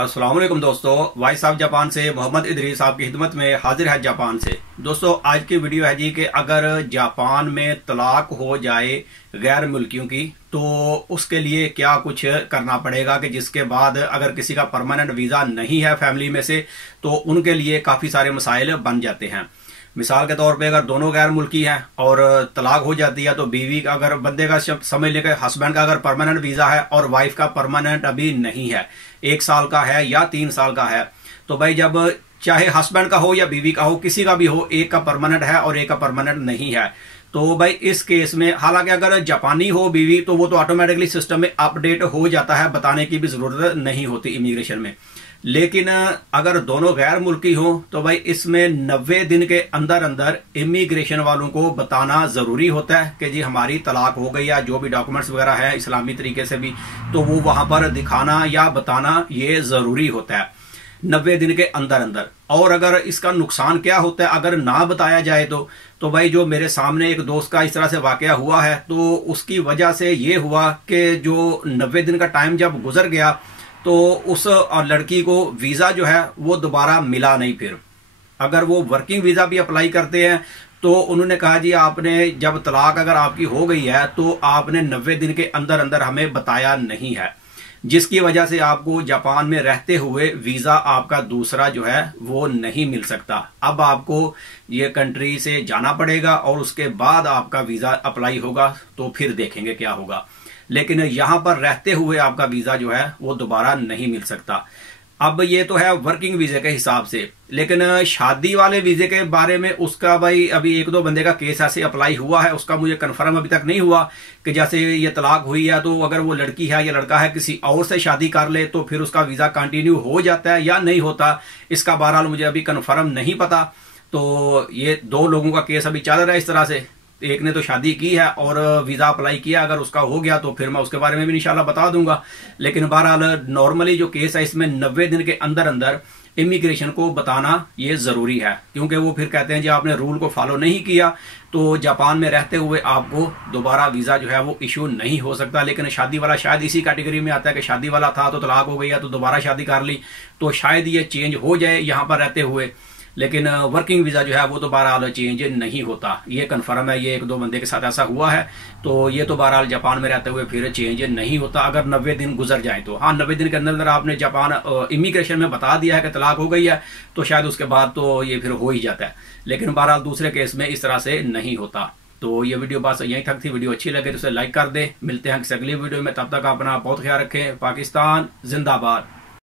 अस्सलाम वालेकुम दोस्तों, वॉइस ऑफ जापान से मोहम्मद इदरीस आपकी खिदमत में हाजिर है जापान से। दोस्तों आज की वीडियो है जी कि अगर जापान में तलाक हो जाए गैर मुल्कियों की तो उसके लिए क्या कुछ करना पड़ेगा कि जिसके बाद अगर किसी का परमानेंट वीज़ा नहीं है फैमिली में से तो उनके लिए काफ़ी सारे मसाइल बन जाते हैं। मिसाल के तौर पे अगर दोनों गैर मुल्की हैं और तलाक हो जाती है तो बीवी का अगर बंदे का समझ लेकर हस्बैंड का अगर परमानेंट वीजा है और वाइफ का परमानेंट अभी नहीं है, 1 साल का है या 3 साल का है, तो भाई जब चाहे हस्बैंड का हो या बीवी का हो, किसी का भी हो, एक का परमानेंट है और एक का परमानेंट नहीं है, तो भाई इस केस में हालांकि अगर जापानी हो बीवी तो वो तो ऑटोमेटिकली सिस्टम में अपडेट हो जाता है, बताने की भी जरूरत नहीं होती इमिग्रेशन में। लेकिन अगर दोनों गैर मुल्की हो तो भाई इसमें 90 दिन के अंदर अंदर इमिग्रेशन वालों को बताना जरूरी होता है कि जी हमारी तलाक हो गई या जो भी डॉक्यूमेंट्स वगैरह है इस्लामी तरीके से भी, तो वो वहां पर दिखाना या बताना ये जरूरी होता है 90 दिन के अंदर अंदर। और अगर इसका नुकसान क्या होता है अगर ना बताया जाए तो भाई जो मेरे सामने एक दोस्त का इस तरह से वाकया हुआ है तो उसकी वजह से ये हुआ कि जो 90 दिन का टाइम जब गुजर गया तो उस लड़की को वीजा जो है वो दोबारा मिला नहीं। फिर अगर वो वर्किंग वीजा भी अप्लाई करते हैं तो उन्होंने कहा जी आपने जब तलाक अगर आपकी हो गई है तो आपने 90 दिन के अंदर अंदर हमें बताया नहीं है, जिसकी वजह से आपको जापान में रहते हुए वीजा आपका दूसरा जो है वो नहीं मिल सकता। अब आपको ये कंट्री से जाना पड़ेगा और उसके बाद आपका वीजा अप्लाई होगा, तो फिर देखेंगे क्या होगा। लेकिन यहां पर रहते हुए आपका वीजा जो है वो दोबारा नहीं मिल सकता। अब ये तो है वर्किंग वीजे के हिसाब से, लेकिन शादी वाले वीजे के बारे में उसका भाई अभी 1-2 बंदे का केस ऐसे अप्लाई हुआ है, उसका मुझे कंफर्म अभी तक नहीं हुआ कि जैसे ये तलाक हुई है तो अगर वो लड़की है या लड़का है किसी और से शादी कर ले तो फिर उसका वीजा कंटिन्यू हो जाता है या नहीं होता, इसका बहरहाल मुझे अभी कंफर्म नहीं पता। तो ये 2 लोगों का केस अभी चल रहा है इस तरह से। एक ने तो शादी की है और वीजा अप्लाई किया, अगर उसका हो गया तो फिर मैं उसके बारे में भी इंशाल्लाह बता दूंगा। लेकिन बहरहाल नॉर्मली जो केस है इसमें 90 दिन के अंदर अंदर इमिग्रेशन को बताना ये जरूरी है, क्योंकि वो फिर कहते हैं जी आपने रूल को फॉलो नहीं किया तो जापान में रहते हुए आपको दोबारा वीजा जो है वो इशू नहीं हो सकता। लेकिन शादी वाला शायद इसी कैटेगरी में आता है कि शादी वाला था तो तलाक हो गया तो दोबारा शादी कर ली, तो शायद ये चेंज हो जाए यहाँ पर रहते हुए। लेकिन वर्किंग वीजा जो है वो तो बहरहाल चेंज नहीं होता, ये कंफर्म है। ये 1-2 बंदे के साथ ऐसा हुआ है, तो ये तो बहरहाल जापान में रहते हुए फिर चेंज नहीं होता अगर 90 दिन गुजर जाए तो। हाँ, 90 दिन के अंदर अंदर आपने जापान इमिग्रेशन में बता दिया है कि तलाक हो गई है तो शायद उसके बाद तो ये फिर हो ही जाता है। लेकिन बहरहाल दूसरे केस में इस तरह से नहीं होता। तो ये वीडियो बस यहीं तक थी। वीडियो अच्छी लगे तो उसे लाइक कर दे। मिलते हैं किसी अगली वीडियो में, तब तक अपना बहुत ख्याल रखें। पाकिस्तान जिंदाबाद।